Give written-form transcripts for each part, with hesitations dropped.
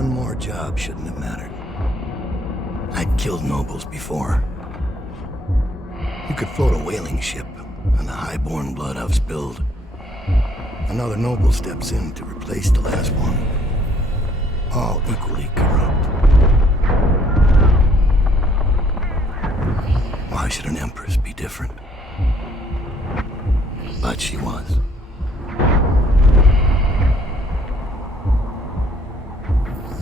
one more job shouldn't have mattered. I'd killed nobles before. You could float a whaling ship, and the high-born blood I've spilled. Another noble steps in to replace the last one. All equally corrupt. Why should an empress be different? But she was.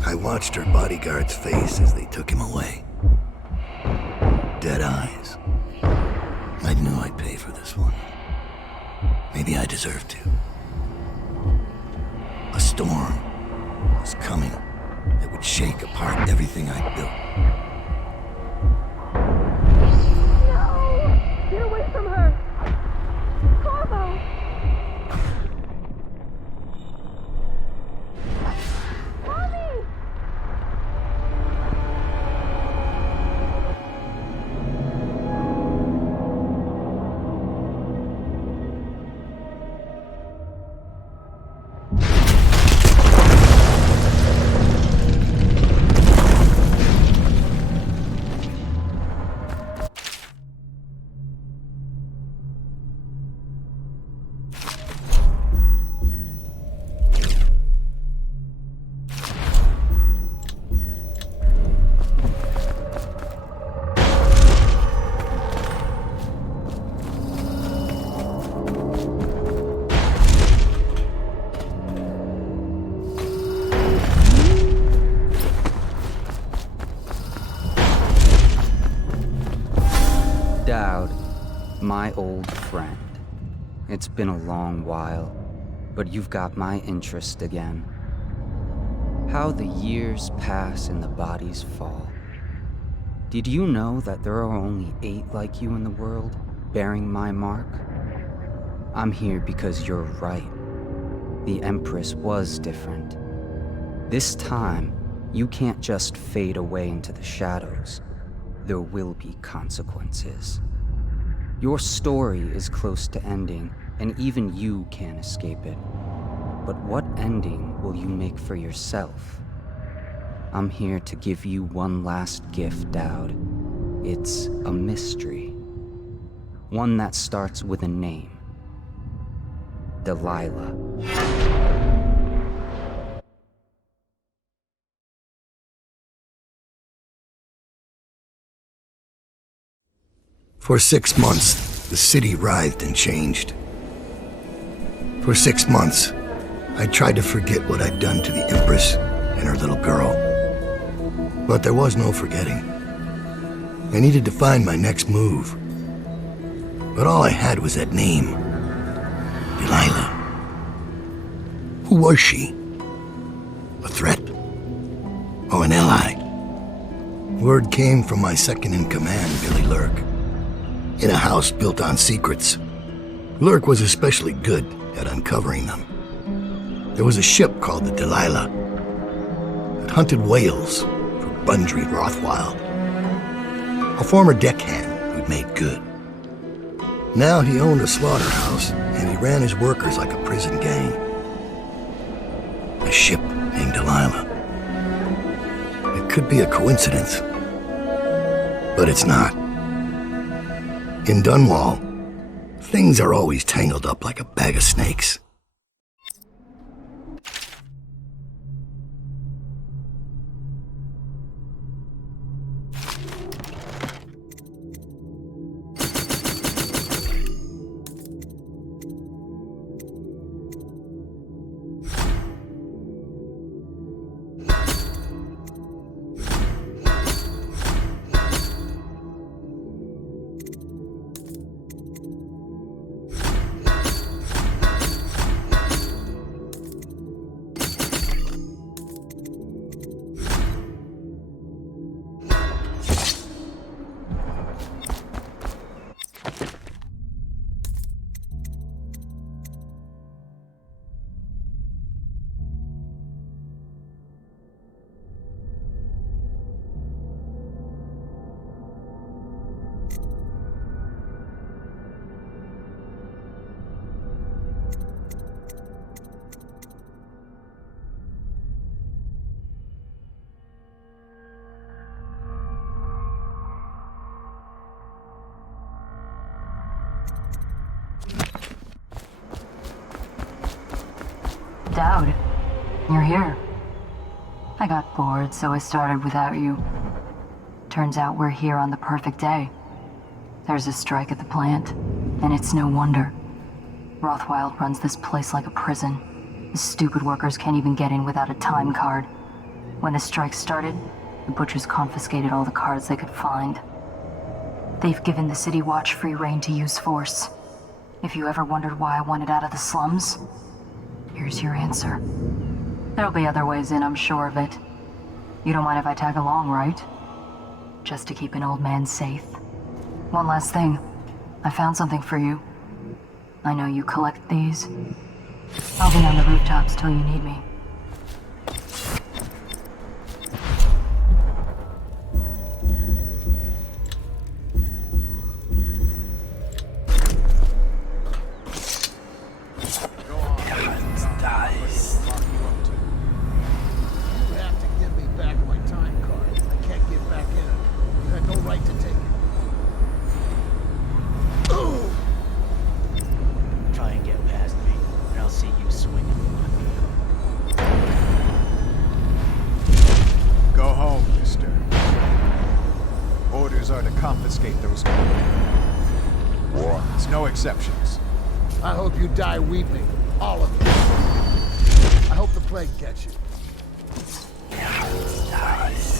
I watched her bodyguard's face as they took him away. Dead eyes. I knew I'd pay for this one. Maybe I deserved to. A storm was coming that would shake apart everything I'd built. No! Get away from her! Corvo! Mommy! Dowd, my old friend. It's been a long while, but you've got my interest again. How the years pass and the bodies fall. Did you know that there are only 8 like you in the world, bearing my mark? I'm here because you're right. The Empress was different. This time, you can't just fade away into the shadows. There will be consequences. Your story is close to ending, and even you can't escape it. But what ending will you make for yourself? I'm here to give you one last gift, Dowd. It's a mystery. One that starts with a name. Delilah. For 6 months, the city writhed and changed. For 6 months, I tried to forget what I'd done to the Empress and her little girl. But there was no forgetting. I needed to find my next move. But all I had was that name. Delilah. Who was she? A threat? Or an ally? Word came from my second-in-command, Billy Lurk. In a house built on secrets, Lurk was especially good at uncovering them. There was a ship called the Delilah that hunted whales for Bundry Rothwild, a former deckhand who'd made good. Now he owned a slaughterhouse, and he ran his workers like a prison gang. A ship named Delilah. It could be a coincidence, but it's not. In Dunwall, things are always tangled up like a bag of snakes. Dowd. You're here. I got bored, so I started without you. Turns out we're here on the perfect day. There's a strike at the plant, and it's no wonder. Rothwild runs this place like a prison. The stupid workers can't even get in without a time card. When the strike started, the butchers confiscated all the cards they could find. They've given the City Watch free rein to use force. If you ever wondered why I wanted out of the slums, here's your answer. There'll be other ways in, I'm sure of it. You don't mind if I tag along, right? Just to keep an old man safe. One last thing. I found something for you. I know you collect these. I'll be on the rooftops till you need me. Confiscate those. There's no exceptions. I hope you die weeping, all of you. I hope the plague gets you. Nice.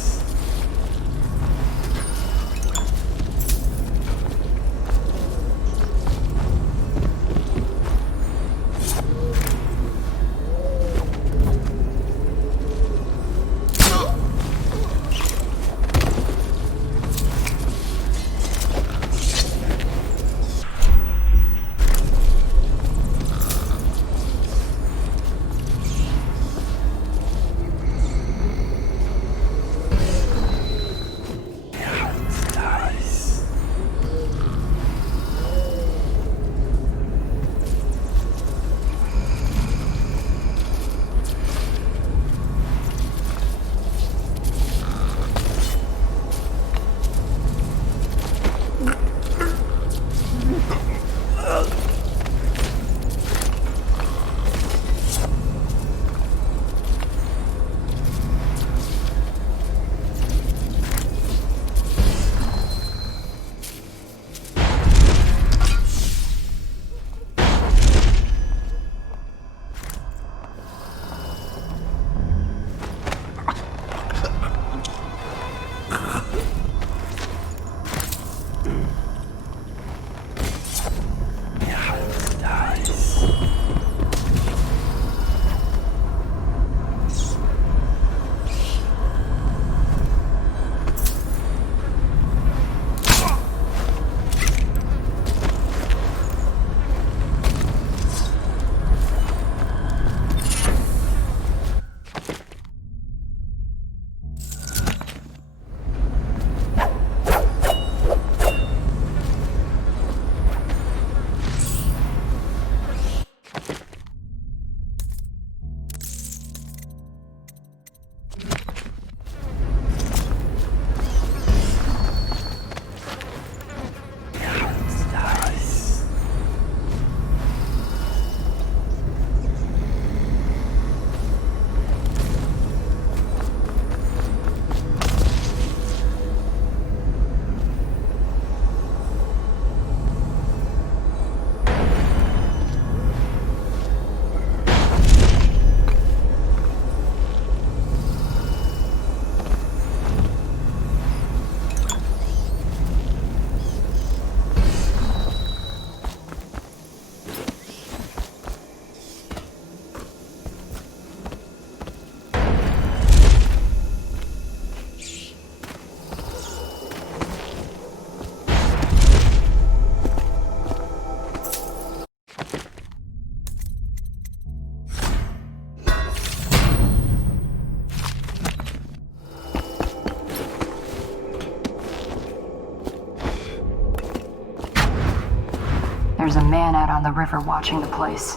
There's a man out on the river watching the place.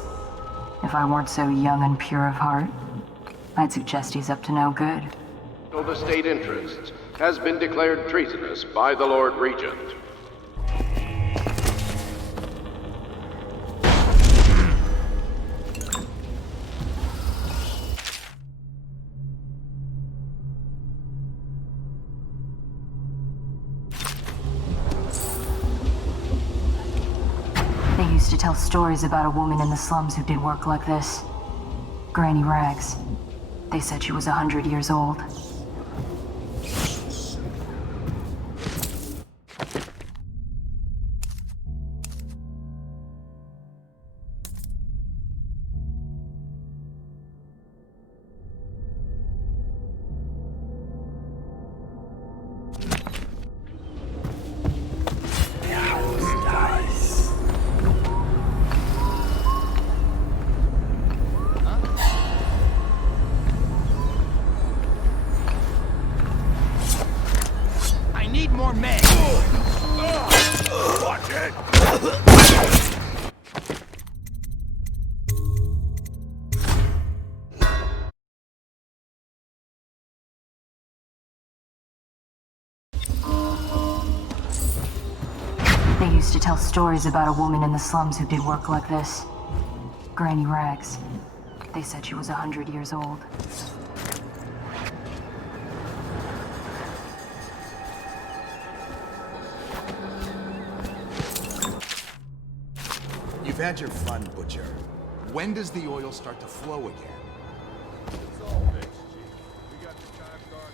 If I weren't so young and pure of heart, I'd suggest he's up to no good. Of the state interests has been declared treasonous by the Lord Regent. used to tell stories about a woman in the slums who did work like this. Granny Rags. They said she was 100 years old. They used to tell stories about a woman in the slums who did work like this. Granny Rags. They said she was 100 years old. You've had your fun, Butcher. When does the oil start to flow again? It's all fixed, Chief. We got the time guard.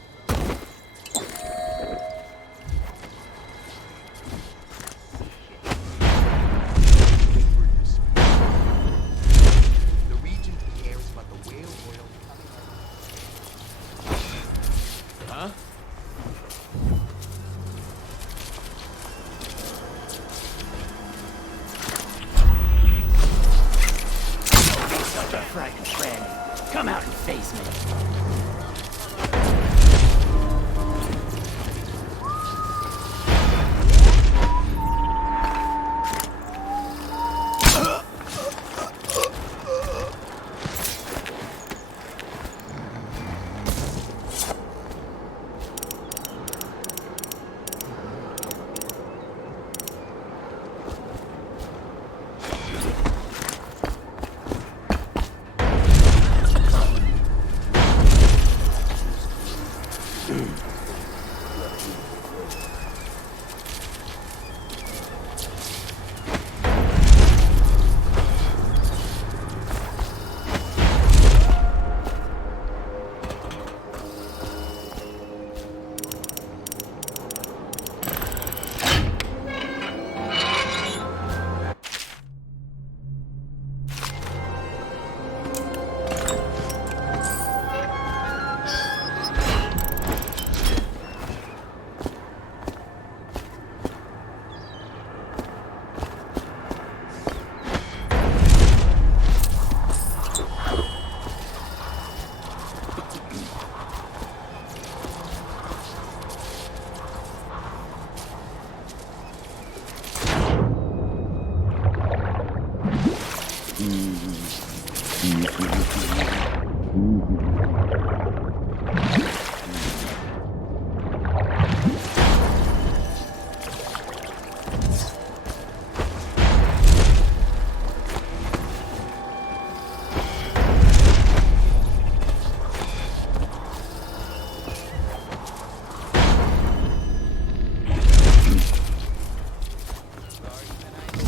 The region cares about the whale oil coming out. Huh? Such a frightened friend. Come out and face me.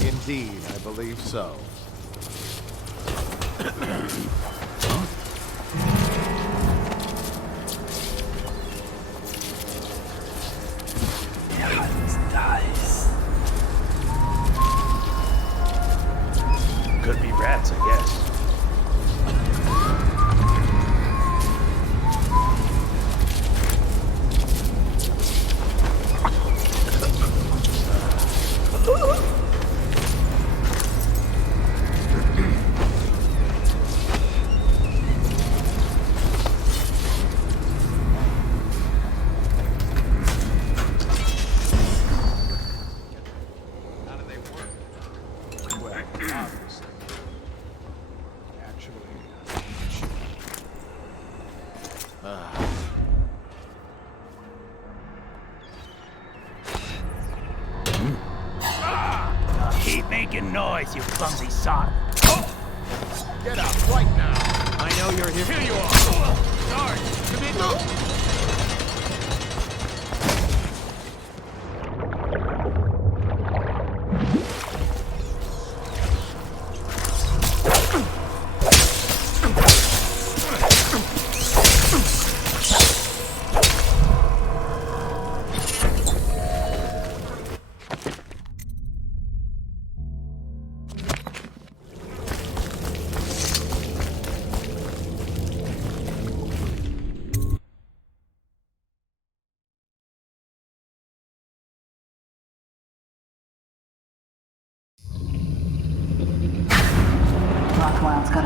Indeed, I believe so. Could be rats, I guess. How do they work? Well, obviously. Actually. Keep making noise, you clumsy sot. Get out right now! I know you're here. Here you are! Guard, come in!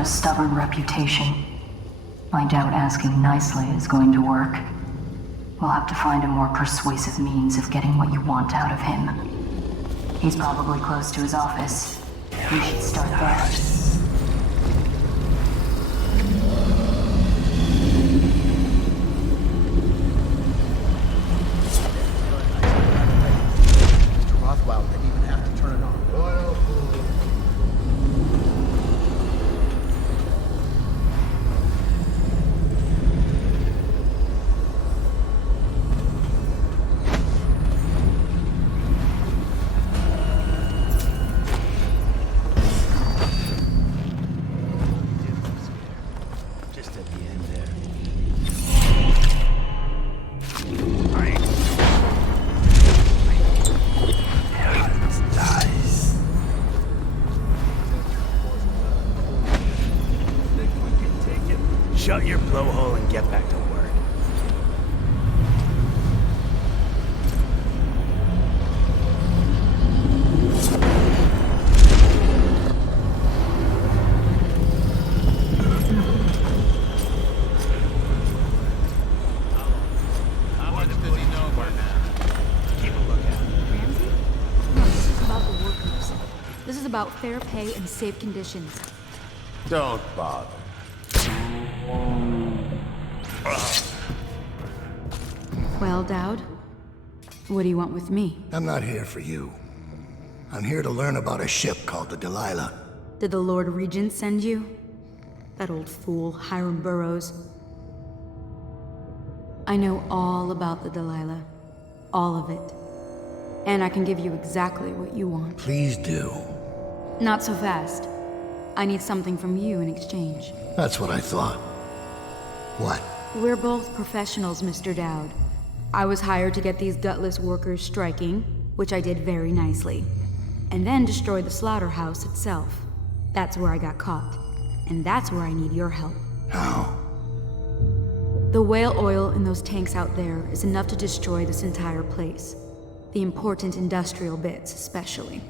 a stubborn reputation. I doubt asking nicely is going to work. We'll have to find a more persuasive means of getting what you want out of him. He's probably close to his office. We should start there. Mr. Rothwell didn't even have to turn it on. Just at the end there. Dies. Shut your blowhole and get back to work. Ramsey? No, this is about the workers. This is about fair pay and safe conditions. Don't bother. Well, Dowd, what do you want with me? I'm not here for you. I'm here to learn about a ship called the Delilah. Did the Lord Regent send you? That old fool, Hiram Burrows. I know all about the Delilah. All of it. And I can give you exactly what you want. Please do. Not so fast. I need something from you in exchange. That's what I thought. What? We're both professionals, Mr. Dowd. I was hired to get these gutless workers striking, which I did very nicely. And then destroy the slaughterhouse itself. That's where I got caught. And that's where I need your help. How? The whale oil in those tanks out there is enough to destroy this entire place. The important industrial bits, especially.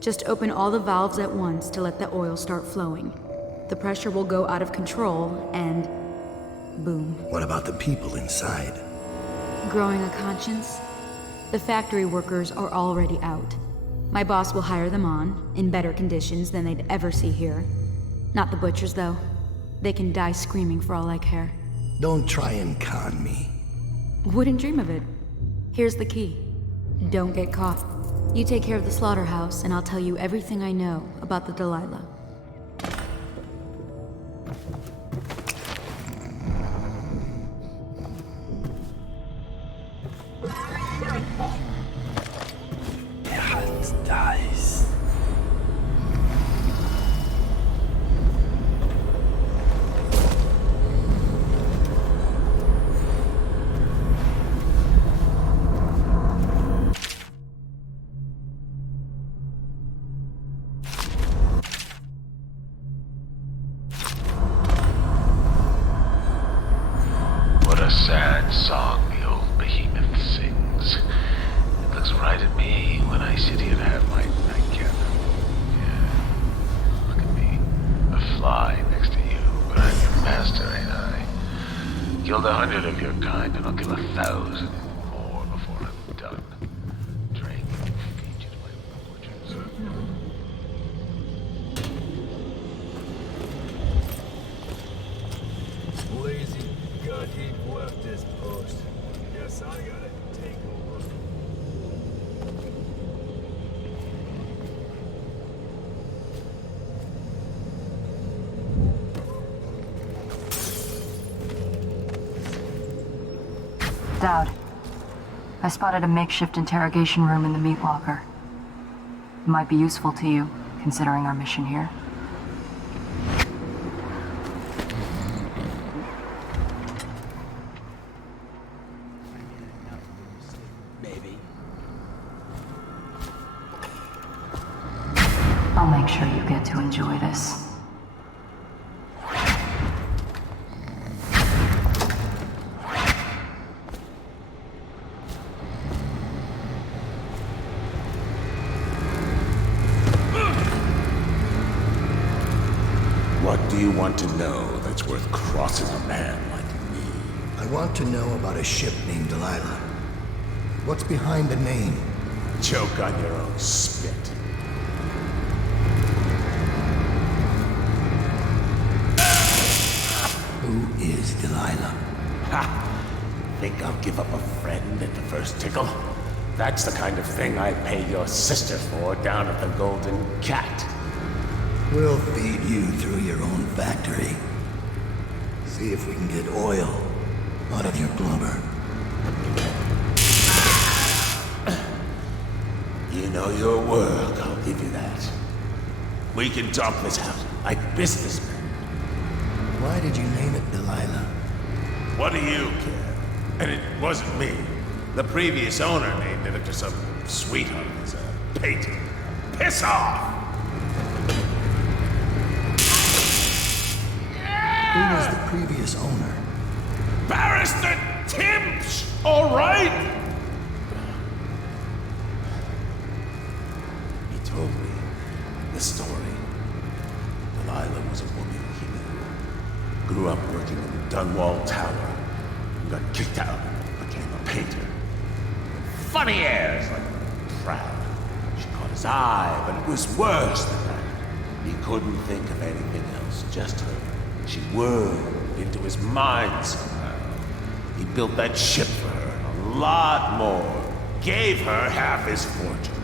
Just open all the valves at once to let the oil start flowing. The pressure will go out of control, and boom. What about the people inside? Growing a conscience? The factory workers are already out. My boss will hire them on, in better conditions than they'd ever see here. Not the butchers, though. They can die screaming for all I care. Don't try and con me. Wouldn't dream of it. Here's the key. Don't get caught. You take care of the slaughterhouse, and I'll tell you everything I know about the Delilah. Dies. What a sad song the old behemoth sings. It looks right at me when I sit here to have my nightcap. Yeah. Look at me. A fly next to you, but I'm your master, ain't I? Killed 100 of your kind, and I'll kill 1,000 more before I'm done. Drink and feed you to my orchards. Lazy gut heap left this post. Guess I gotta take over. Dowd, I spotted a makeshift interrogation room in the meat locker. It might be useful to you, considering our mission here. Maybe. I'll make sure you get to enjoy this. What do do you want to know that's worth crossing a man like me? I want to know about a ship named Delilah. What's behind the name? Choke on your own spit. Who is Delilah? Ha! Think I'll give up a friend at the first tickle? That's the kind of thing I pay your sister for down at the Golden Cat. We'll feed you through your own factory. See if we can get oil out of your blubber. You know your work, I'll give you that. We can talk this out, like businessmen. Why did you name it Delilah? What do you care? And it wasn't me. The previous owner named it after some sweetheart as a painting. Piss off! Who was the previous owner? Barrister Timps! All right? He told me the story. Delilah was a woman he knew. Grew up working in the Dunwall Tower. And got kicked out and became a painter. Funny airs, like proud. She caught his eye, but it was worse than that. He couldn't think of anything else, just her. She whirled into his mind somehow. He built that ship for her, a lot more. Gave her half his fortune.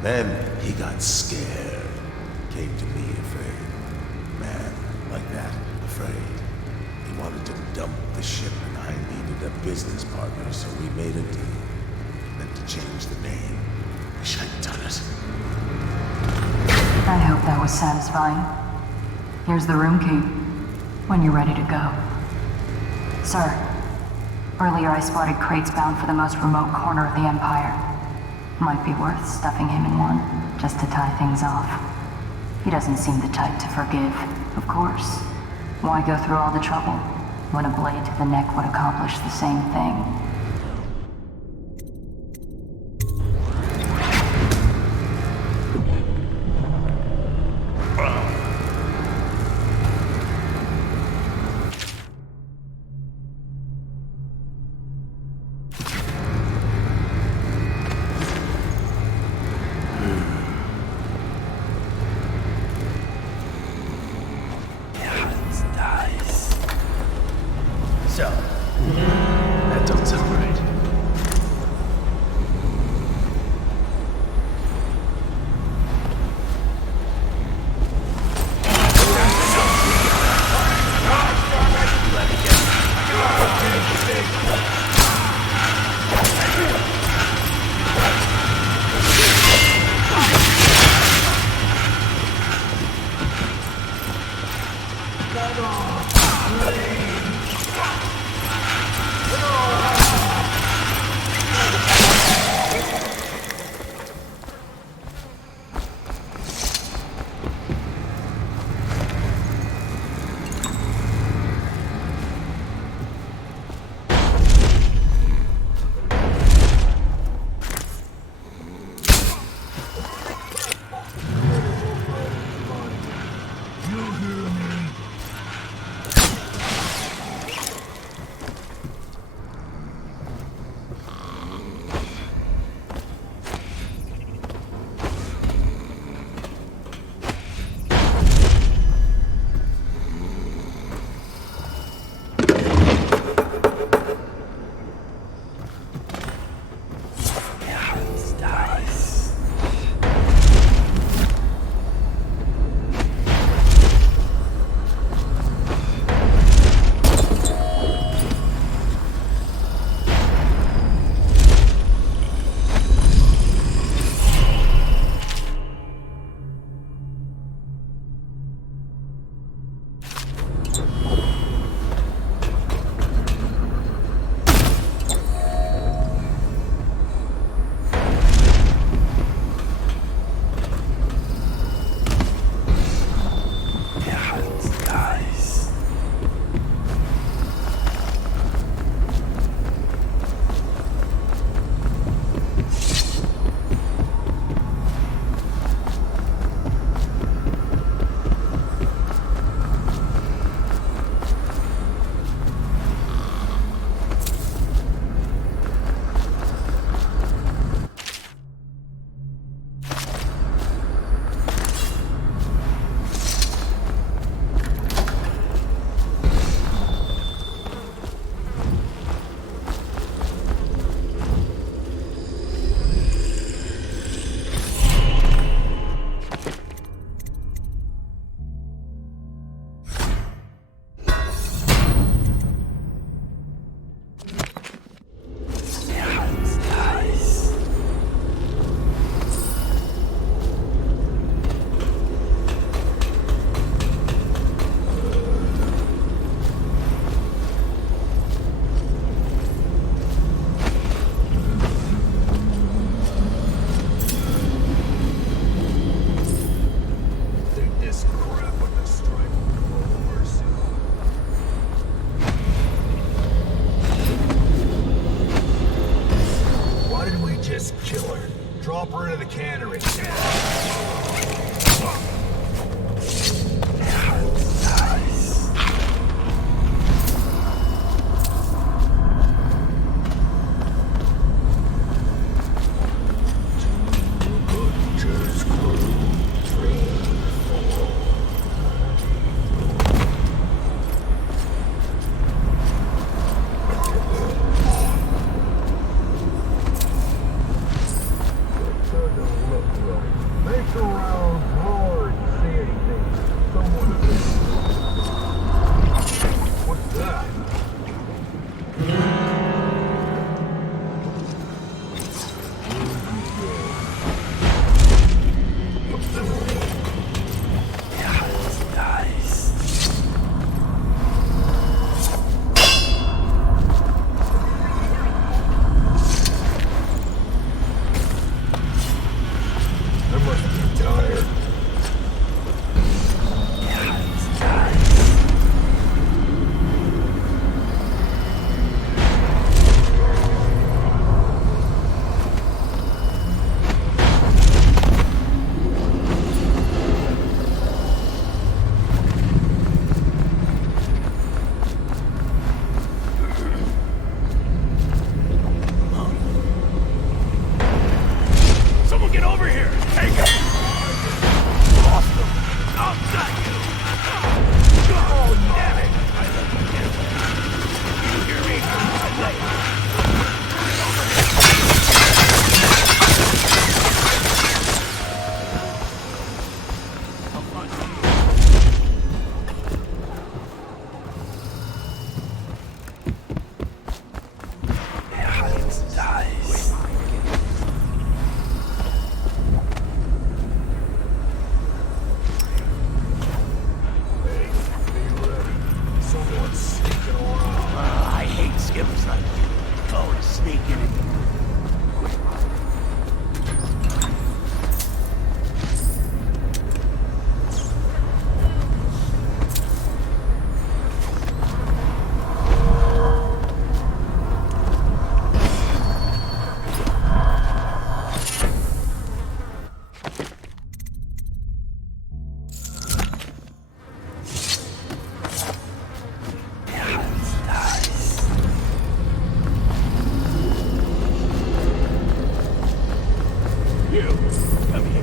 Then he got scared. Came to me afraid. Man, like that, afraid. He wanted to dump the ship and I needed a business partner, so we made a deal. Meant to change the name. Wish I'd done it. I hope that was satisfying. Here's the room key, when you're ready to go. Sir, earlier I spotted crates bound for the most remote corner of the Empire. Might be worth stuffing him in one, just to tie things off. He doesn't seem the type to forgive, of course. Why go through all the trouble, when a blade to the neck would accomplish the same thing? So, that don't sound Drop her into the cannery. Make around hard and see anything. Someone. What's that? I must be tired. Someone get over here! Take him! Lost him! I'll got you! Oh, damn it! I let you get it. You hear me? I'm late. I'll find you. Someone's sneaking around. I hate skippers like you. Always sneaking in. You, come here.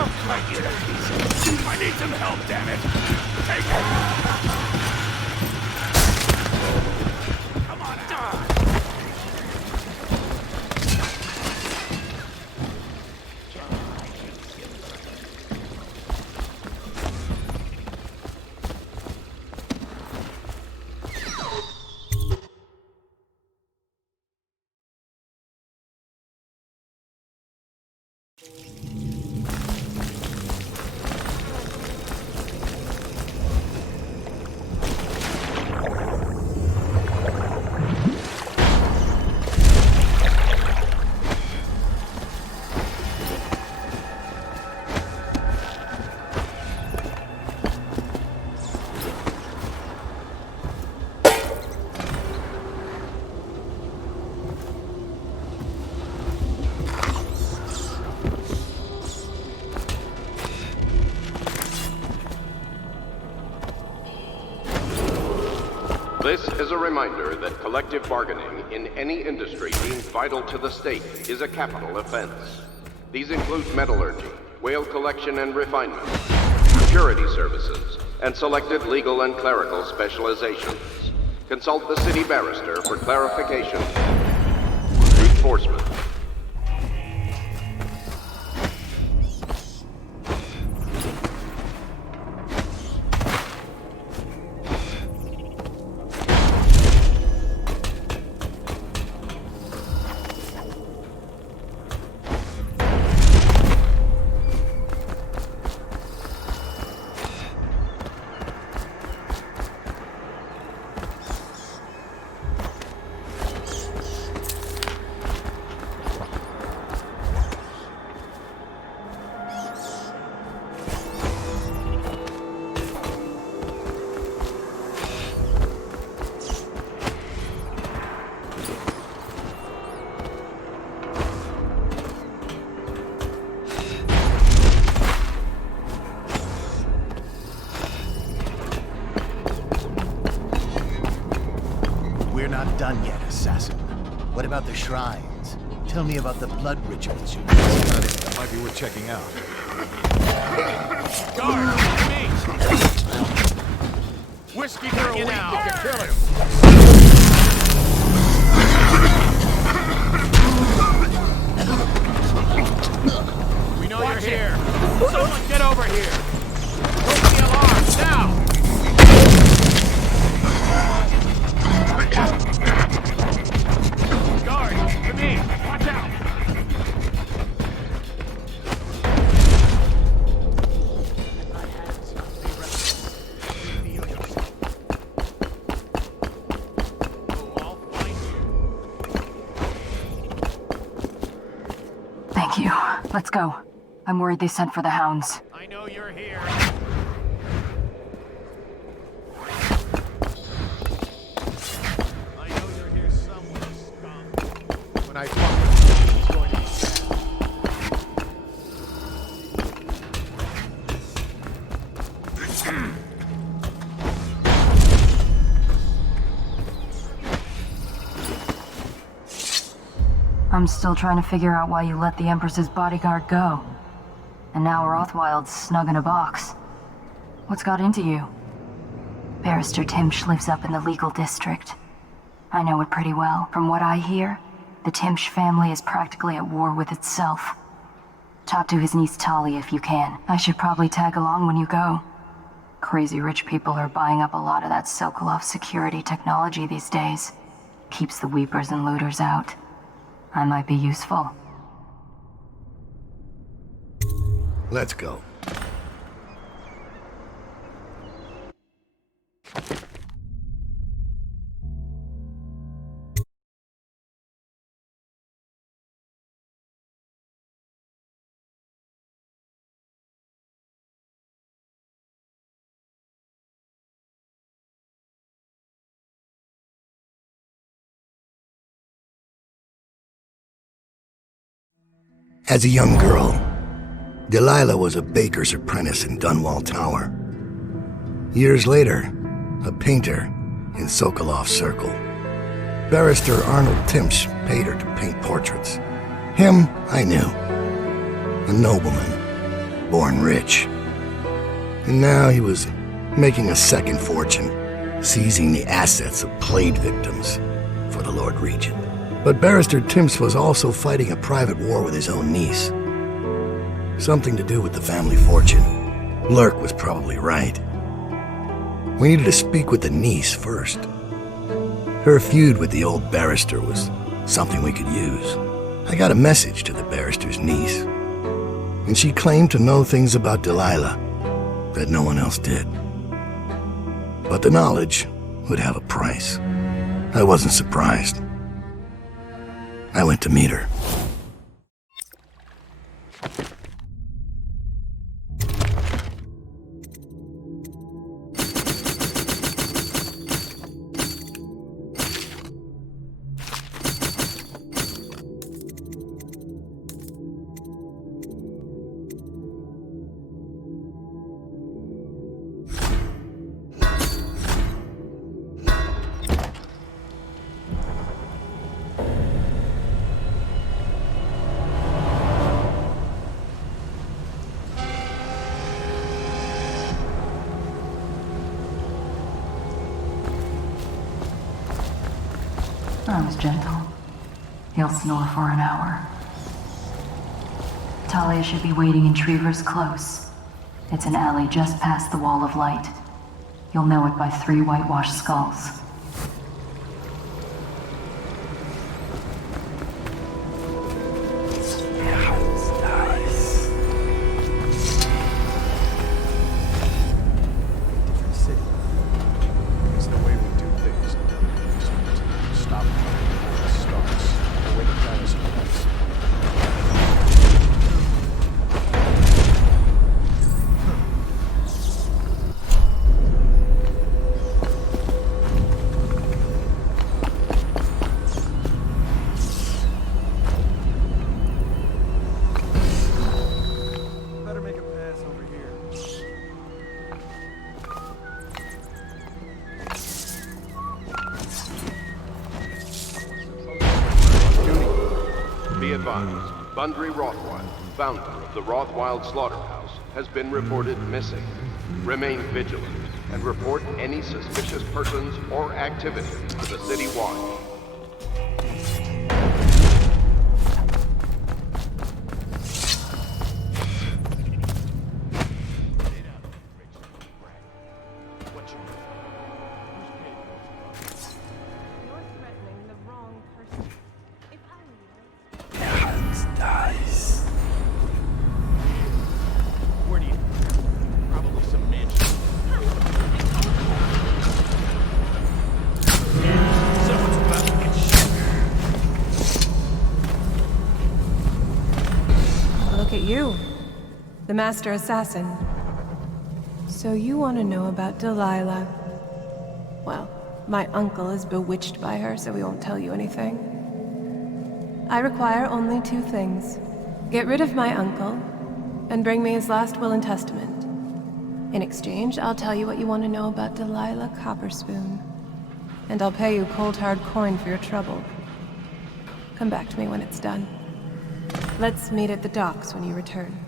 I'll cut you to pieces. I need some help, damn it. Take it. Come on, die. This is a reminder that collective bargaining in any industry deemed vital to the state is a capital offense. These include metallurgy, whale collection and refinement, security services, and selected legal and clerical specializations. Consult the city barrister for clarification. Enforcement. We're not done yet, assassin. What about the shrines? Tell me about the blood rituals you That might be worth checking out. Guard, me! Whiskey for a week, you can kill him! We know you're here. Someone get over here! Put the alarm, now! Guard, to me! Watch out! Thank you. Let's go. I'm worried they sent for the hounds. I know you're here. I know you're here somewhere, scum. When I find him, he's going to be sad. I'm still trying to figure out why you let the Empress's bodyguard go. And now Rothwild's snug in a box. What's got into you? Barrister Timsh lives up in the legal district. I know it pretty well. From what I hear, the Timsh family is practically at war with itself. Talk to his niece Tali if you can. I should probably tag along when you go. Crazy rich people are buying up a lot of that Sokolov security technology these days. Keeps the weepers and looters out. I might be useful. Let's go. As a young girl, Delilah was a baker's apprentice in Dunwall Tower. Years later, a painter in Sokolov's circle. Barrister Arnold Timsh paid her to paint portraits. Him, I knew. A nobleman, born rich. And now he was making a second fortune, seizing the assets of plague victims for the Lord Regent. But Barrister Timps was also fighting a private war with his own niece. Something to do with the family fortune. Lurk was probably right. We needed to speak with the niece first. Her feud with the old barrister was something we could use. I got a message to the barrister's niece, and she claimed to know things about Delilah that no one else did. But the knowledge would have a price. I wasn't surprised. I went to meet her. I was gentle. He'll snore for an hour. Talia should be waiting in Trevor's Close. It's an alley just past the Wall of Light. You'll know it by 3 whitewashed skulls. Be advised, Bundry Rothwild, founder of the Rothwild Slaughterhouse, has been reported missing. Remain vigilant and report any suspicious persons or activity to the City Watch. Look at you, the Master Assassin. So you want to know about Delilah. Well, my uncle is bewitched by her, so we won't tell you anything. I require only 2 things. Get rid of my uncle, and bring me his last will and testament. In exchange, I'll tell you what you want to know about Delilah Copperspoon. And I'll pay you cold hard coin for your trouble. Come back to me when it's done. Let's meet at the docks when you return.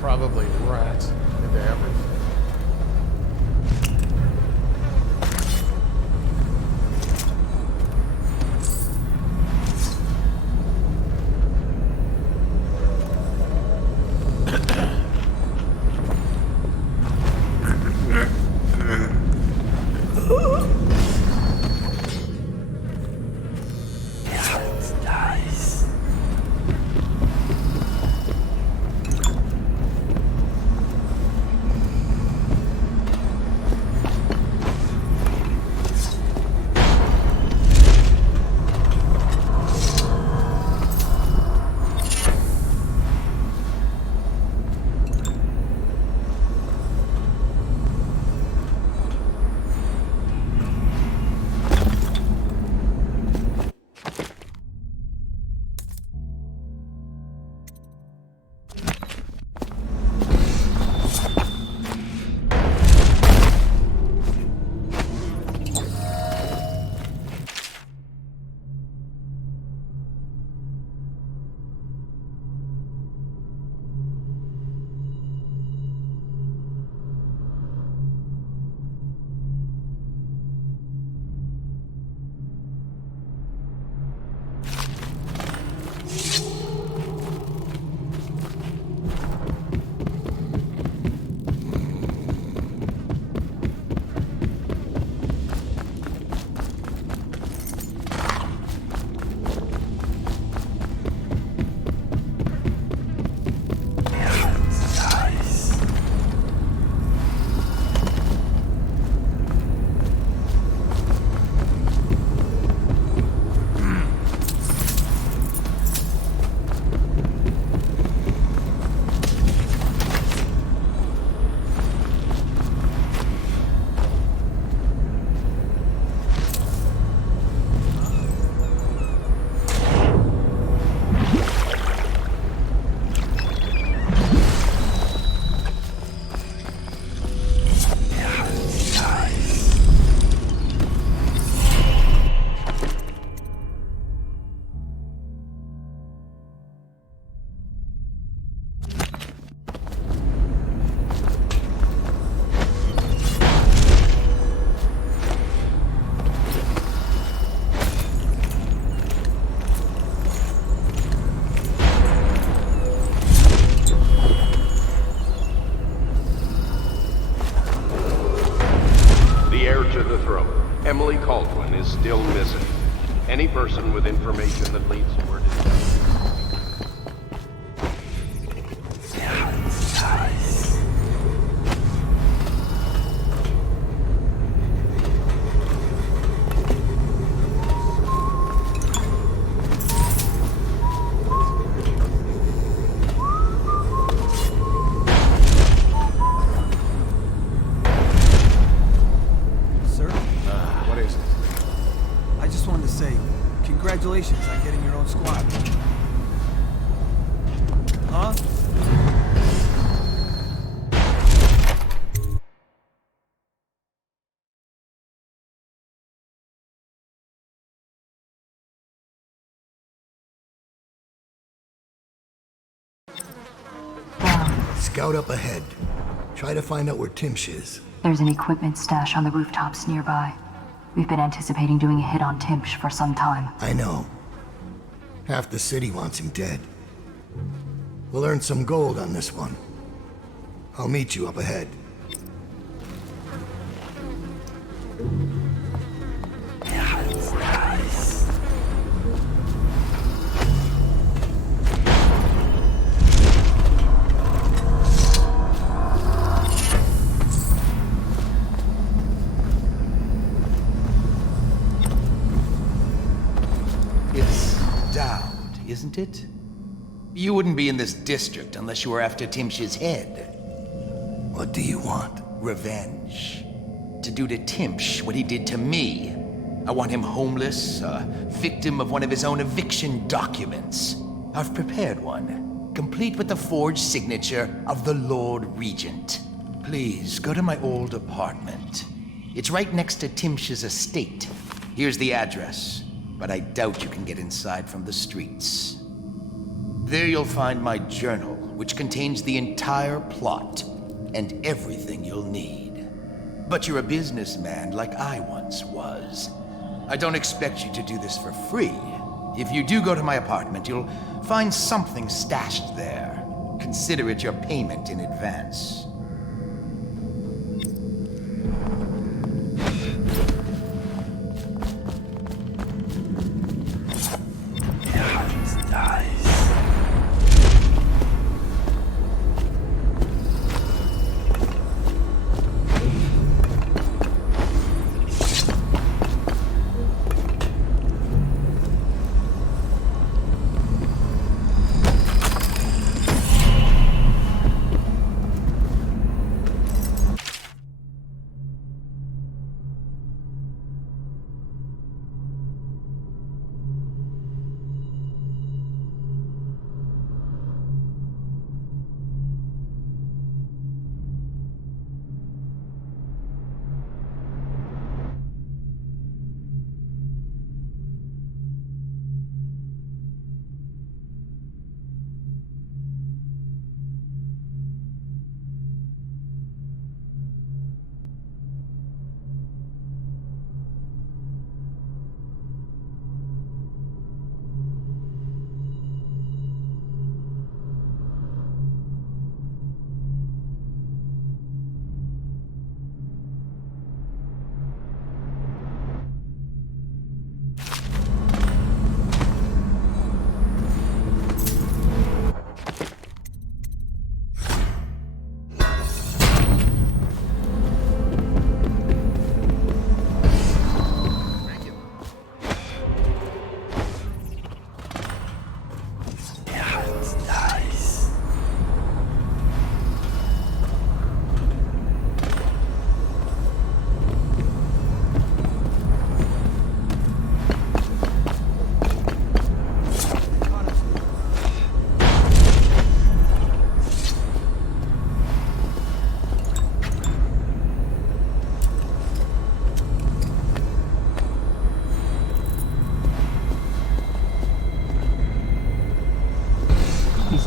Probably rats into everything. Still missing. Any person with information that leads toward his death. Congratulations on getting your own squad. Huh? Scout up ahead. Try to find out where Timsh is. There's an equipment stash on the rooftops nearby. We've been anticipating doing a hit on Timsh for some time. I know. Half the city wants him dead. We'll earn some gold on this one. I'll meet you up ahead. Isn't it? You wouldn't be in this district unless you were after Timsh's head. What do you want? Revenge. To do to Timsh what he did to me. I want him homeless, a victim of one of his own eviction documents. I've prepared one, complete with the forged signature of the Lord Regent. Please, go to my old apartment. It's right next to Timsh's estate. Here's the address, but I doubt you can get inside from the streets. There you'll find my journal which contains the entire plot and everything you'll need. But you're a businessman like I once was. I don't expect you to do this for free. If you do go to my apartment, you'll find something stashed there. Consider it your payment in advance.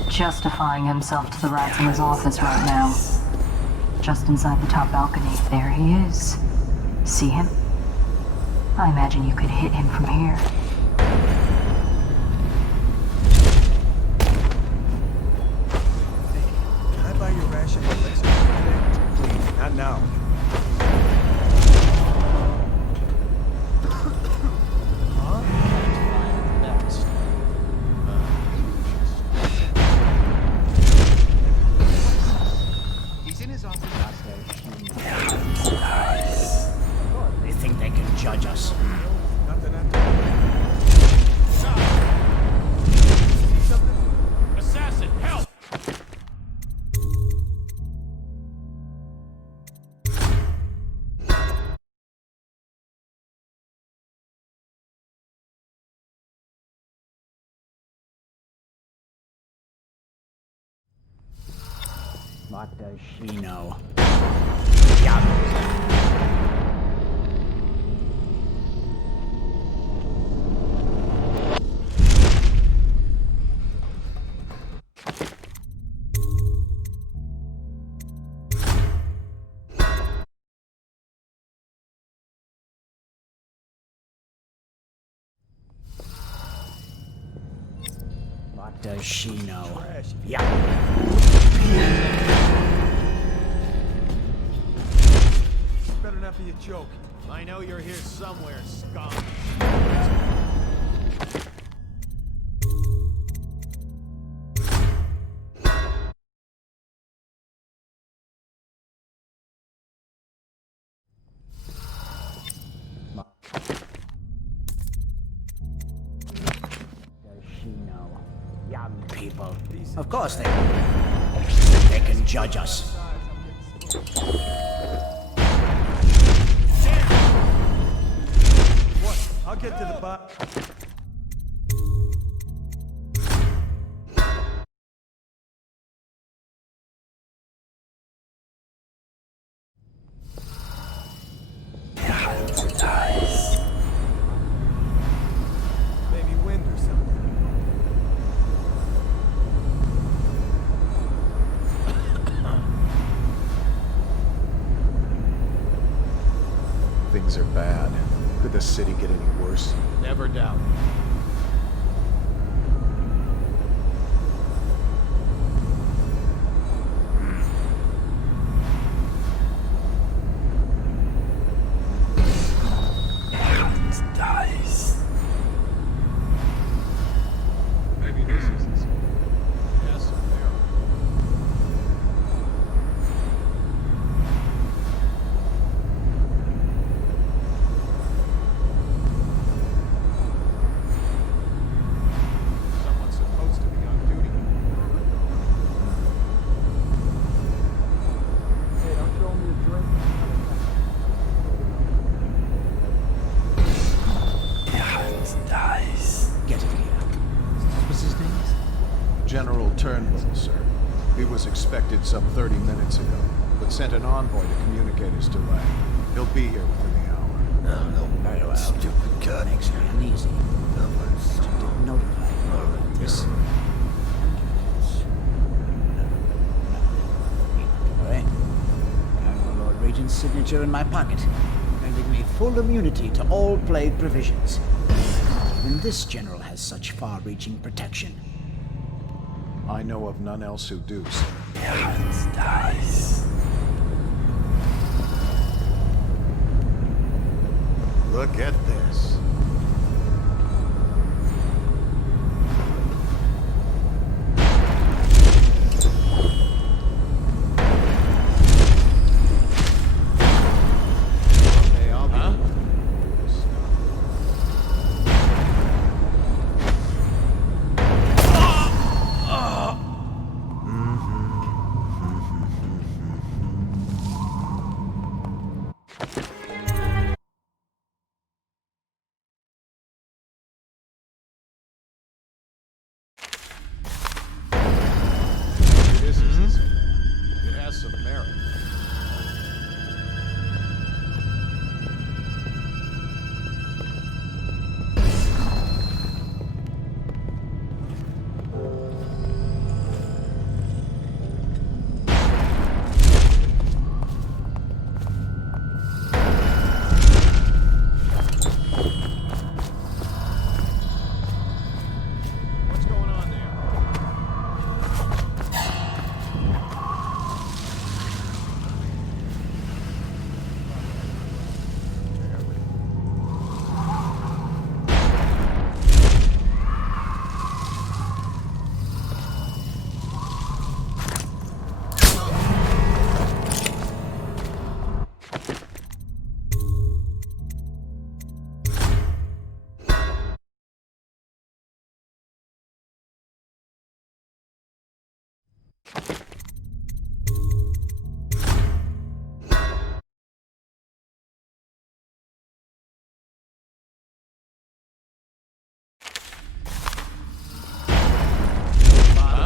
Justifying himself to the rats in his office right now. Just inside the top balcony. There he is. See him? I imagine you could hit him from here. Can I buy your ration of laser? Please, not now. What does she know? What does she know? Better not be a joke. I know you're here somewhere, scum. Does she know? Young people. Of course they can judge us. What? I'll get to the bot. Maybe wind or something. things are bad. Could the city get any worse? Never doubt it. Dice. Maybe this isn't so. It has some merit. Someone's supposed to be on duty. Hey, don't you owe me a drink? Dice. Get it here. What's his name? General Turnbull, sir. He was expected some 30 minutes ago, but sent an envoy to communicate his delay. He'll be here within the hour. No, very well. Stupid cut. Makes me uneasy. Didn't notify me about this. Alright. Carrying the Lord Regent's signature in my pocket, granting me full immunity to all plague provisions. Even this general has such far-reaching protection. I know of none else who do, sir. Dice. Look at this. It has some merit. What's going on there?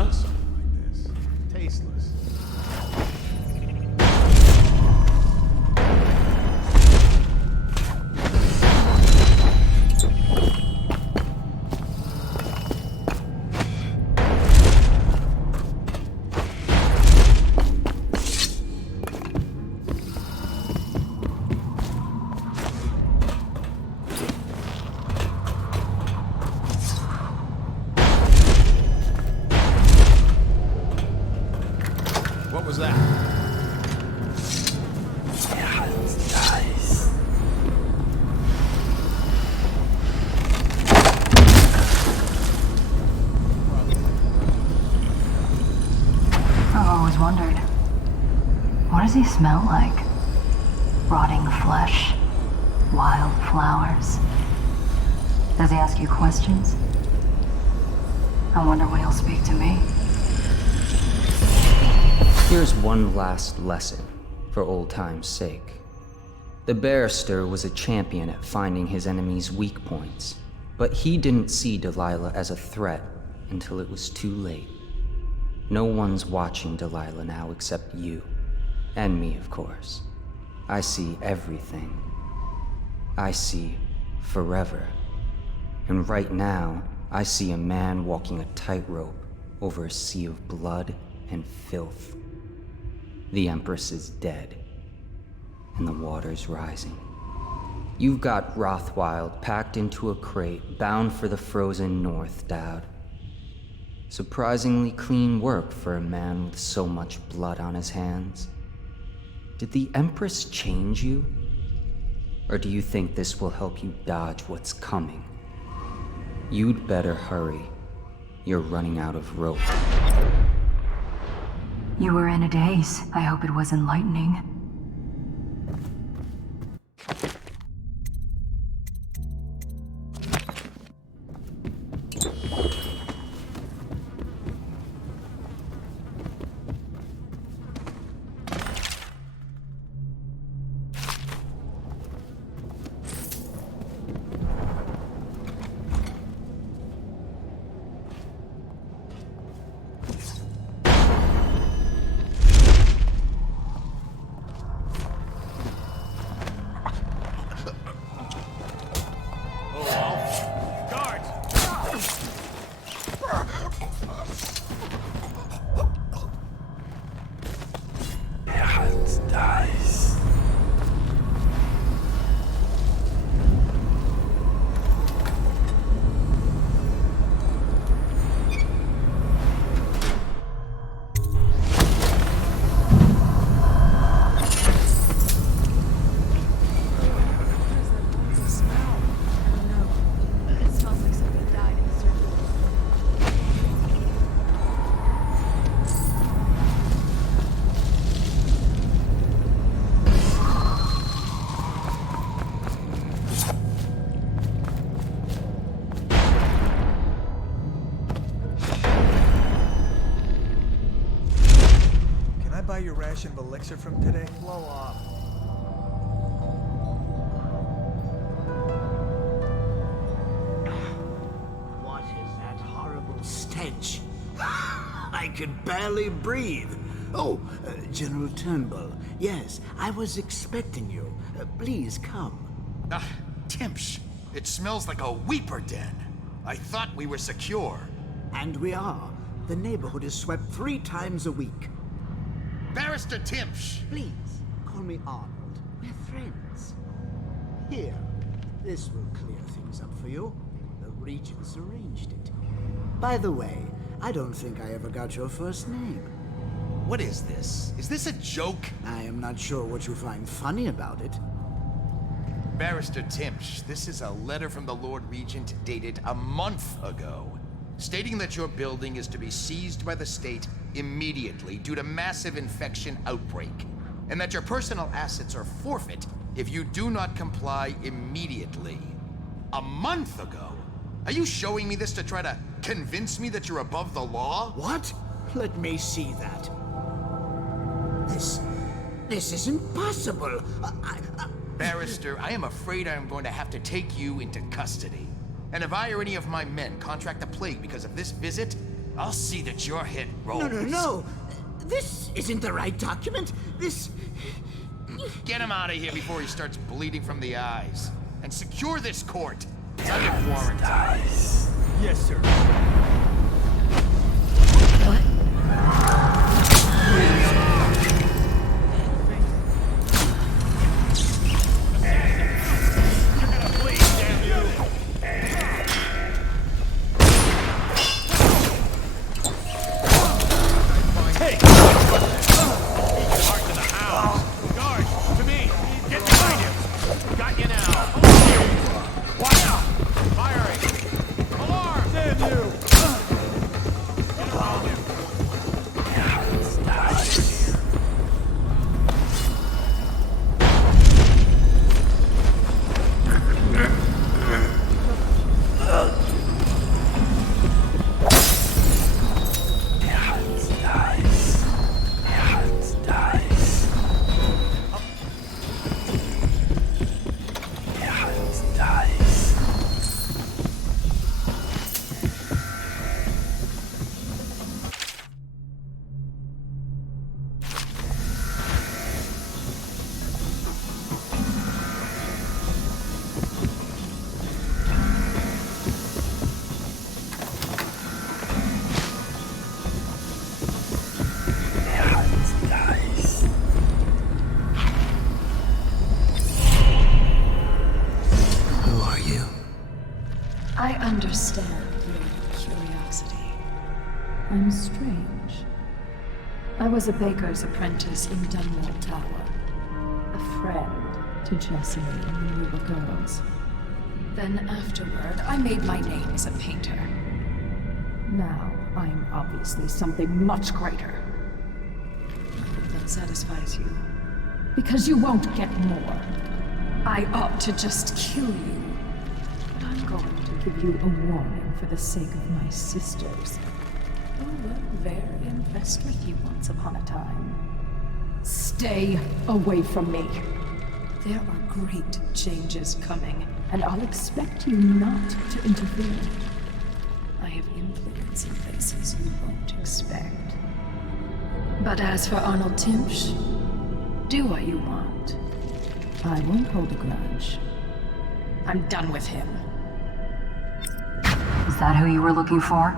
Something like this. Tasteless. What was that? Dice. I've always wondered, what does he smell like? Rotting flesh? Wild flowers? Does he ask you questions? I wonder when he'll speak to me. Here's one last lesson, for old time's sake. The barrister was a champion at finding his enemies' weak points, but he didn't see Delilah as a threat until it was too late. No one's watching Delilah now except you. And me, of course. I see everything. I see forever. And right now, I see a man walking a tightrope over a sea of blood and filth. The Empress is dead, and the water's rising. You've got Rothwild packed into a crate, bound for the frozen north, Dowd. Surprisingly clean work for a man with so much blood on his hands. Did the Empress change you? Or do you think this will help you dodge what's coming? You'd better hurry. You're running out of rope. You were in a daze. I hope it was enlightening. Your ration of elixir from today? Blow off. What is that horrible stench? I can barely breathe. Oh, General Turnbull. Yes, I was expecting you. Please come. Timpsh. It smells like a weeper den. I thought we were secure. And we are. The neighborhood is swept 3 times a week. Barrister Timpsh! Please, call me Arnold. We're friends. Here, this will clear things up for you. The Regents arranged it. By the way, I don't think I ever got your first name. What is this? Is this a joke? I am not sure what you find funny about it. Barrister Timpsh, this is a letter from the Lord Regent dated a month ago, stating that your building is to be seized by the state immediately due to massive infection outbreak, and that your personal assets are forfeit if you do not comply immediately. A month ago? Are you showing me this to try to convince me that you're above the law? What? Let me see that. This isn't possible. Barrister, I am afraid I am going to have to take you into custody. And if I or any of my men contract the plague because of this visit, I'll see that your head rolls. No. This isn't the right document. This... Get him out of here before he starts bleeding from the eyes. And secure this court. It's under quarantine. Yes, sir. understand your curiosity. I'm strange. I was a baker's apprentice in Dunwall Tower. A friend to Jessamine when we were girls. Then afterward, I made my name as a painter. Now, I'm obviously something much greater. That satisfies you. Because you won't get more. I ought to just kill you. But I'm going to give you a warning for the sake of my sisters. Who were very impressed with you once upon a time. Stay away from me. There are great changes coming, and I'll expect you not to interfere. I have influence in places you won't expect. But as for Arnold Timpsch, do what you want. I won't hold a grudge. I'm done with him. Is that who you were looking for?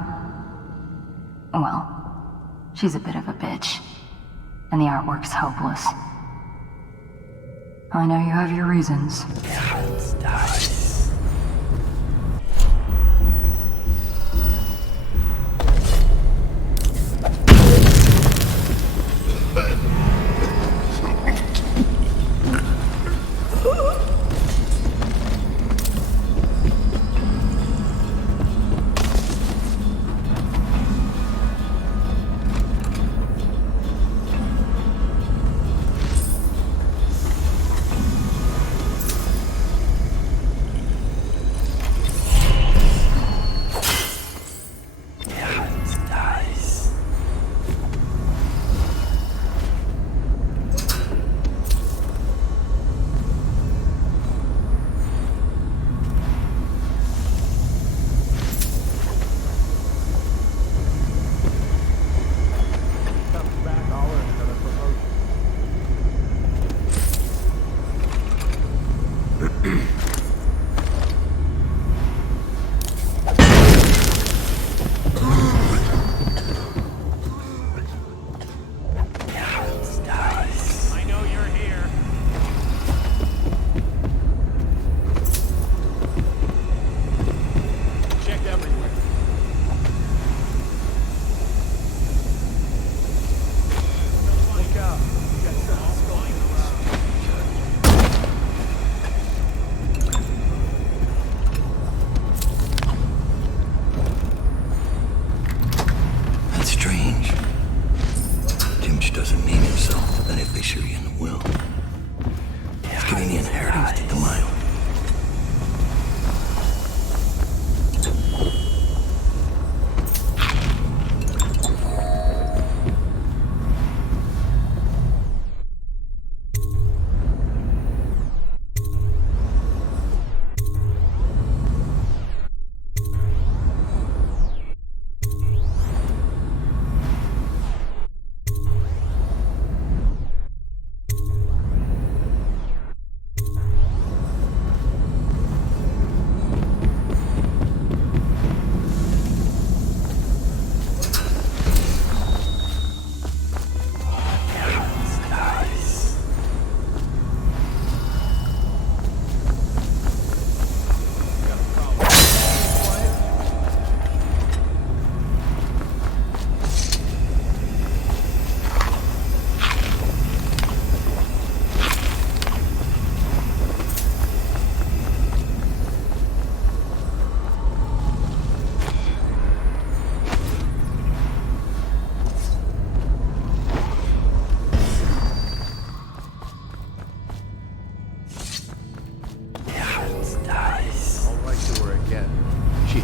Well, she's a bit of a bitch. And the artwork's hopeless. I know you have your reasons.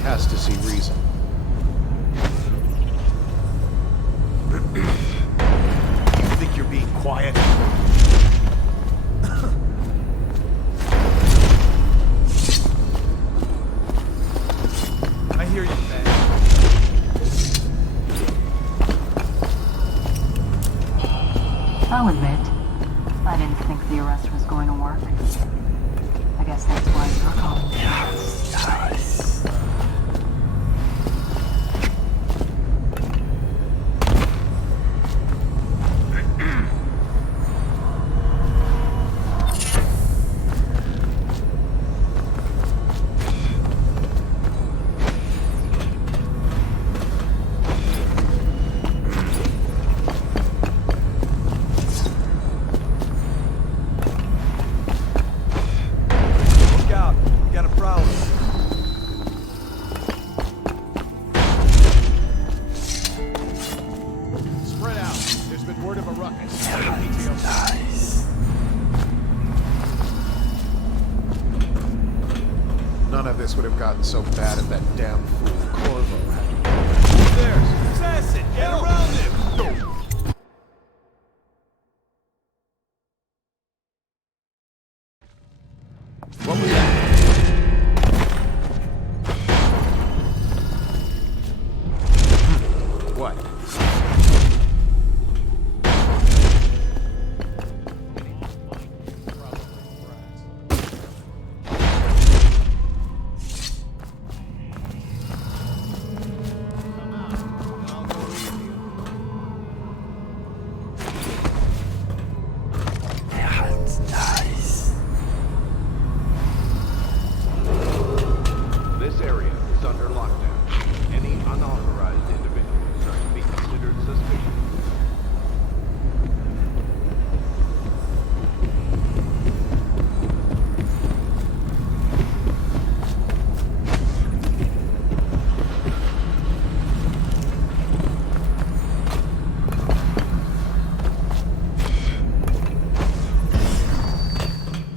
Has to see reason. You think you're being quiet? I hear you, man. I'll admit, I didn't think the arrest was going to work. I guess that's why you're calling me. been word of a ruckus. Nice. None of this would have gotten so bad if that damn fool Corvo hadn't. Who's there? Assassin! Get around him! What was that? What? This area is under lockdown. Any unauthorized individuals are to be considered suspicious.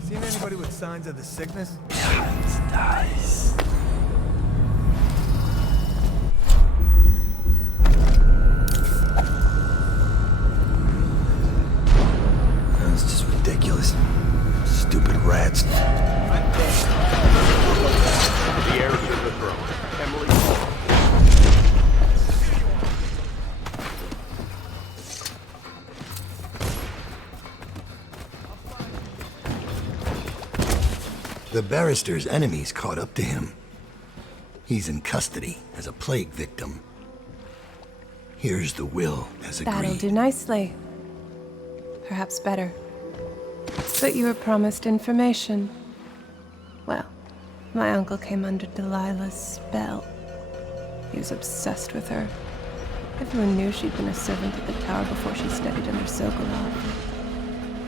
Seen anybody with signs of the sickness? Nice. That's just ridiculous. Stupid rats. The heir to the throne, Emily Hall. The barrister's enemies caught up to him. He's in custody as a plague victim. Here's the will as agreed. That'll do nicely. Perhaps better. But you were promised information. Well, my uncle came under Delilah's spell. He was obsessed with her. Everyone knew she'd been a servant at the tower before she studied under Sokolov.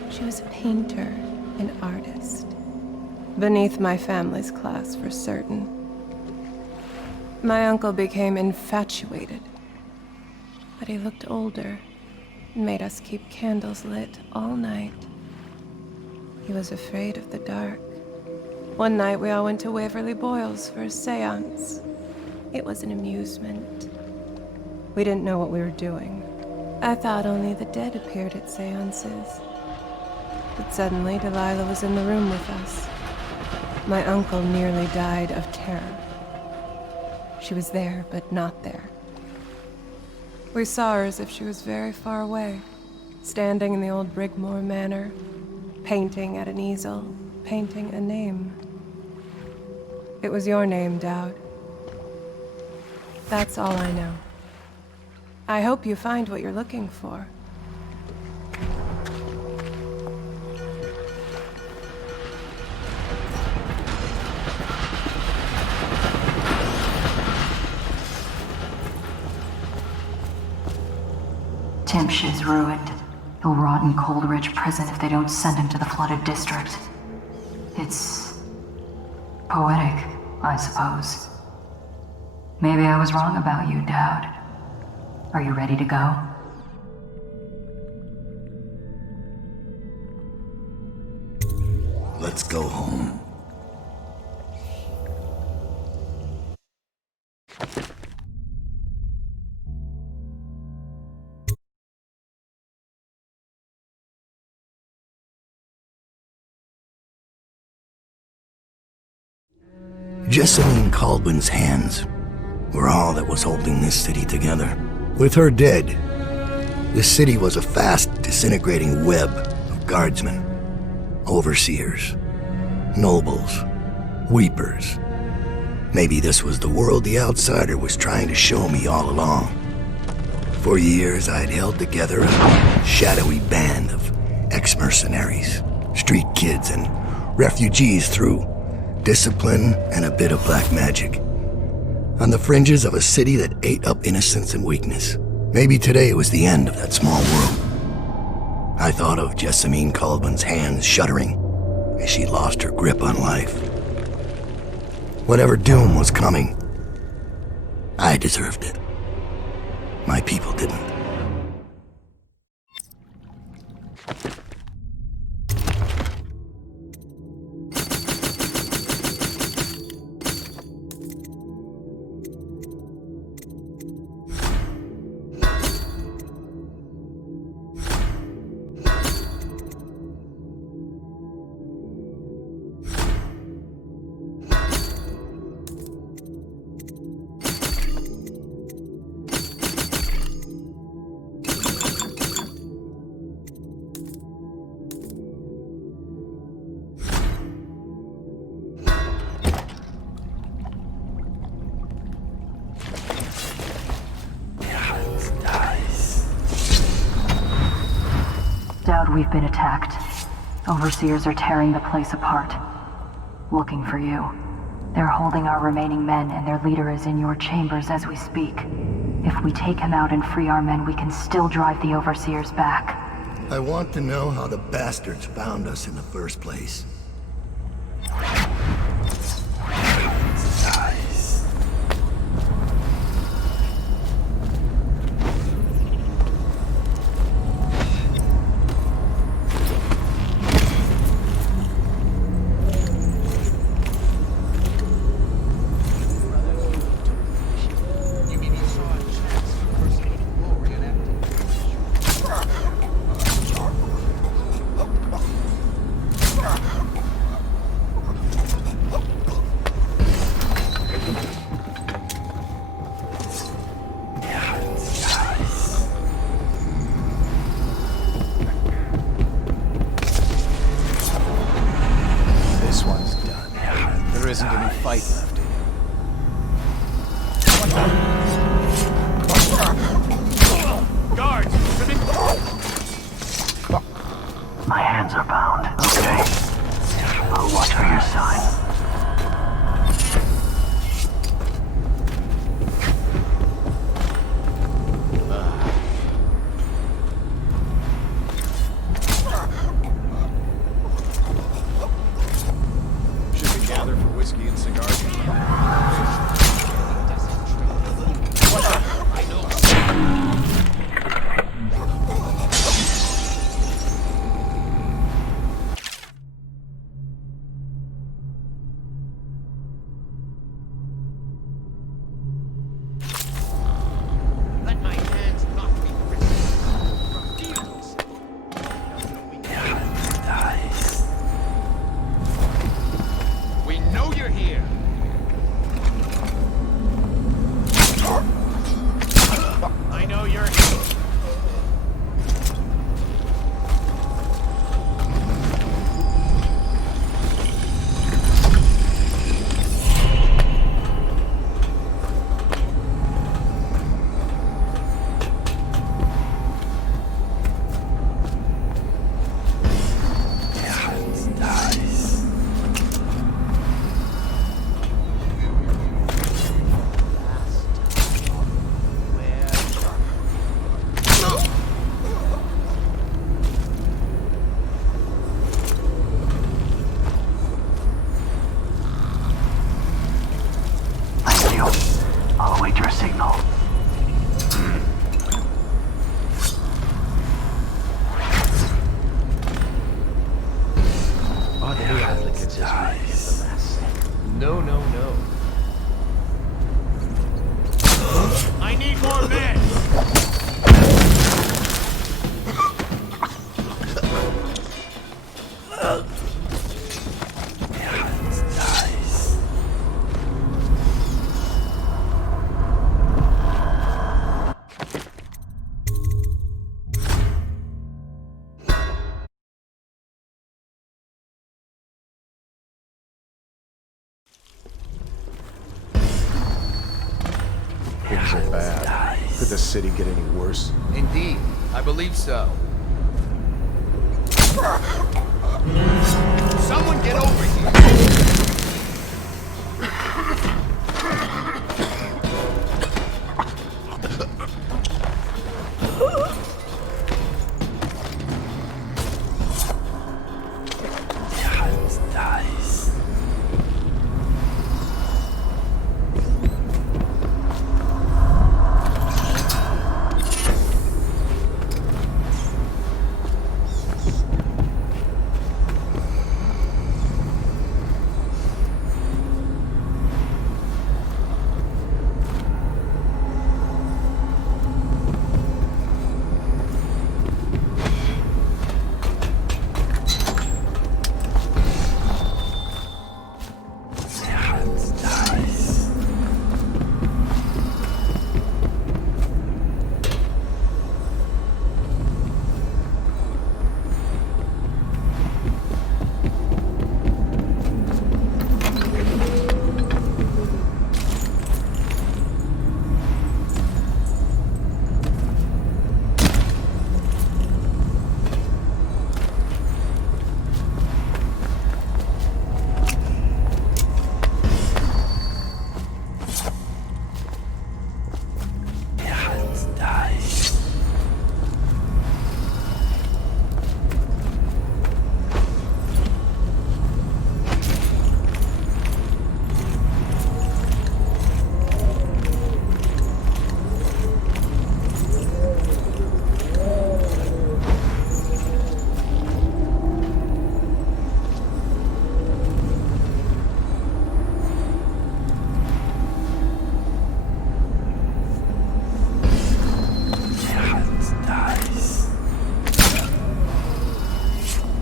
She was a painter, an artist. Beneath my family's class, for certain. My uncle became infatuated. But he looked older and made us keep candles lit all night. He was afraid of the dark. One night we all went to Waverly Boyle's for a seance. It was an amusement. We didn't know what we were doing. I thought only the dead appeared at seances. But suddenly Delilah was in the room with us. My uncle nearly died of terror. She was there, but not there. We saw her as if she was very far away, standing in the old Brigmore Manor, painting at an easel, painting a name. It was your name, Dowd. That's all I know. I hope you find what you're looking for. Timsh is ruined. He'll rot in Coldridge Prison if they don't send him to the flooded district. It's poetic, I suppose. Maybe I was wrong about you, Dowd. Are you ready to go? Let's go home. Jessamine Caldwell's hands were all that was holding this city together. With her dead, the city was a fast disintegrating web of guardsmen, overseers, nobles, weepers. Maybe this was the world the outsider was trying to show me all along. For years, I'd held together a shadowy band of ex-mercenaries, street kids, and refugees through discipline and a bit of black magic. On the fringes of a city that ate up innocence and weakness. Maybe today was the end of that small world. I thought of Jessamine Caldwell's hands shuddering as she lost her grip on life. Whatever doom was coming, I deserved it. My people didn't. Doubt we've been attacked. Overseers are tearing the place apart. Looking for you. They're holding our remaining men, and their leader is in your chambers as we speak. If we take him out and free our men, we can still drive the Overseers back. I want to know how the bastards found us in the first place. Things are bad. Could the city get any worse? Indeed, I believe so. Someone get over here!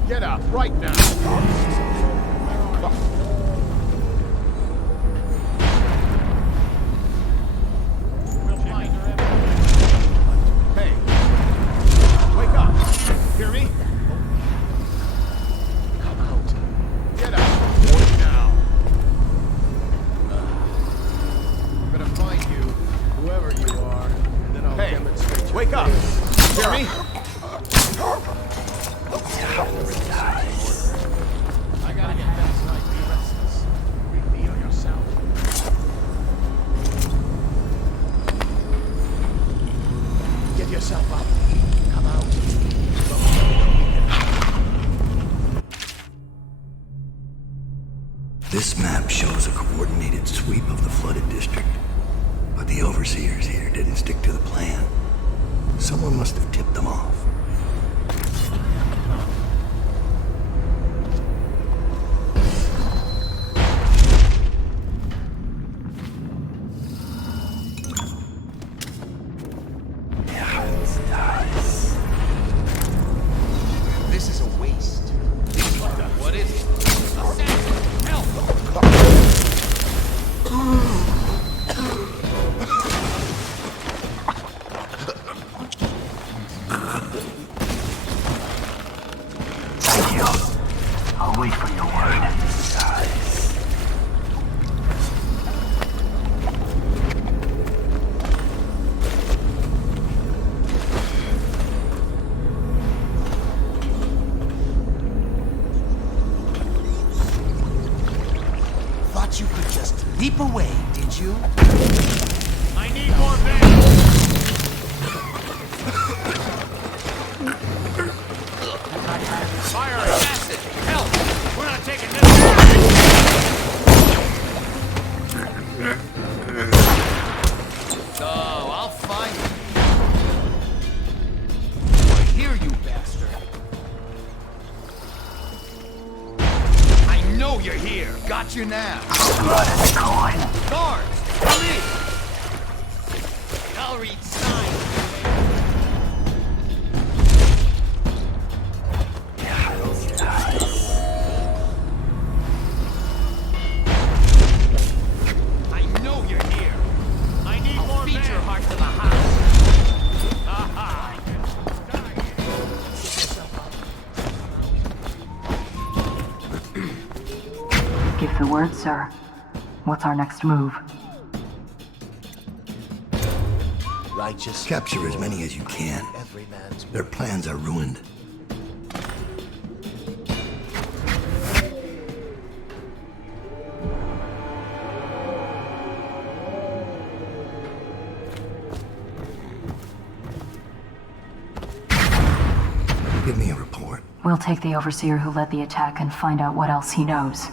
Get up, right now! Hey! Wake up! Hear me? Come out. Get up! Right now! I'm gonna find you, whoever you are, and then I'll demonstrate your wake up! Hear me? I gotta get back tonight. Be restless. Reveal yourself. Get yourself up. Come out. This map shows a coordinated sweep of the flooded district, but the overseers here didn't stick to the plan. Someone must have tipped them off. This is a waste. What is it? Help! Thank you. I'll wait for your word. Thought you could just leap away, did you? I need more men! Fire assassin! Help! We're not taking this! Oh, I'll find you. I hear you, bastard. I know you're here. Got you now. Guards, come in. I'll read signs. I know you're here. I need I'll more feed men! your heart to the house. Aha! Give the word, sir. What's our next move? Righteous. Capture as many as you can. Every man's Their plans are ruined. Give me a report. We'll take the Overseer who led the attack and find out what else he knows.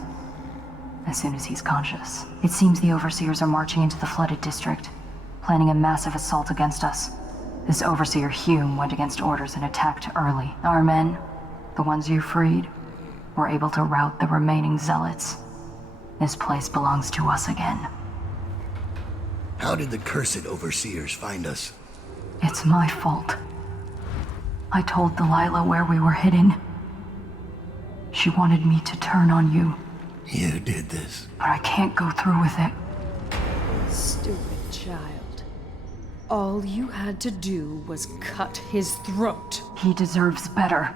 As soon as he's conscious. It seems the Overseers are marching into the flooded district, planning a massive assault against us. This Overseer Hume went against orders and attacked early. Our men, the ones you freed, were able to rout the remaining zealots. This place belongs to us again. How did the cursed overseers find us? It's my fault. I told Delilah where we were hidden. She wanted me to turn on you. You did this. But I can't go through with it. Stupid child. All you had to do was cut his throat. He deserves better.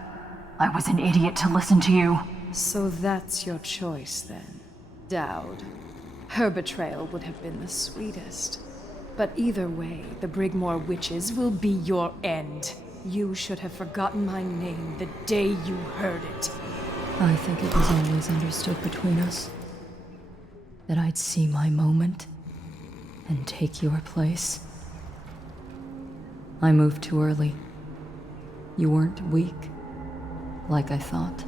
I was an idiot to listen to you. So that's your choice then, Dowd. Her betrayal would have been the sweetest. But either way, the Brigmore Witches will be your end. You should have forgotten my name the day you heard it. I think it was always understood between us that I'd see my moment and take your place. I moved too early. You weren't weak, like I thought.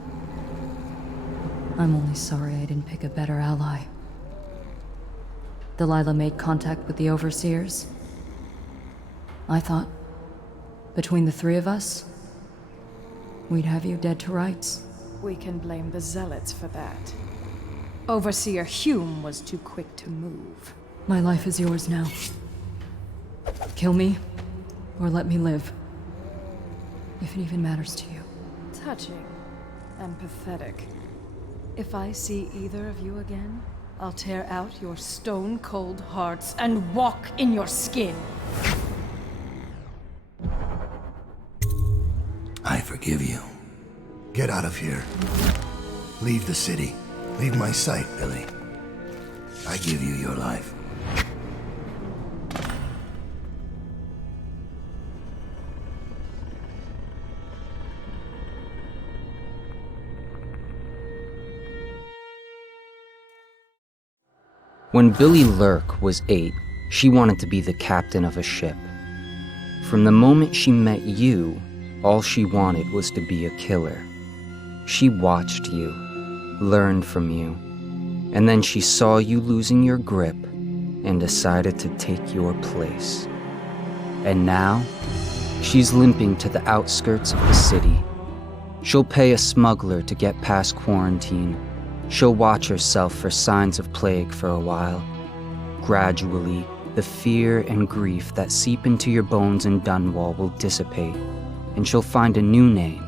I'm only sorry I didn't pick a better ally. Delilah made contact with the Overseers. I thought, between the three of us, we'd have you dead to rights. We can blame the Zealots for that. Overseer Hume was too quick to move. My life is yours now. Kill me, or let me live. If it even matters to you. Touching. and pathetic. If I see either of you again, I'll tear out your stone-cold hearts and walk in your skin. I forgive you. Get out of here. Leave the city. Leave my sight, Billy. I give you your life. When Billy Lurk was 8, she wanted to be the captain of a ship. From the moment she met you, all she wanted was to be a killer. She watched you, learned from you, and then she saw you losing your grip and decided to take your place. And now, she's limping to the outskirts of the city. She'll pay a smuggler to get past quarantine. She'll watch herself for signs of plague for a while. Gradually, the fear and grief that seep into your bones in Dunwall will dissipate, and she'll find a new name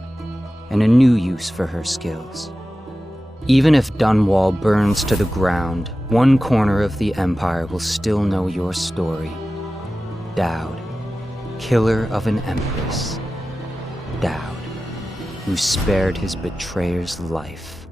and a new use for her skills. Even if Dunwall burns to the ground, one corner of the Empire will still know your story. Dowd, killer of an empress. Dowd, who spared his betrayer's life.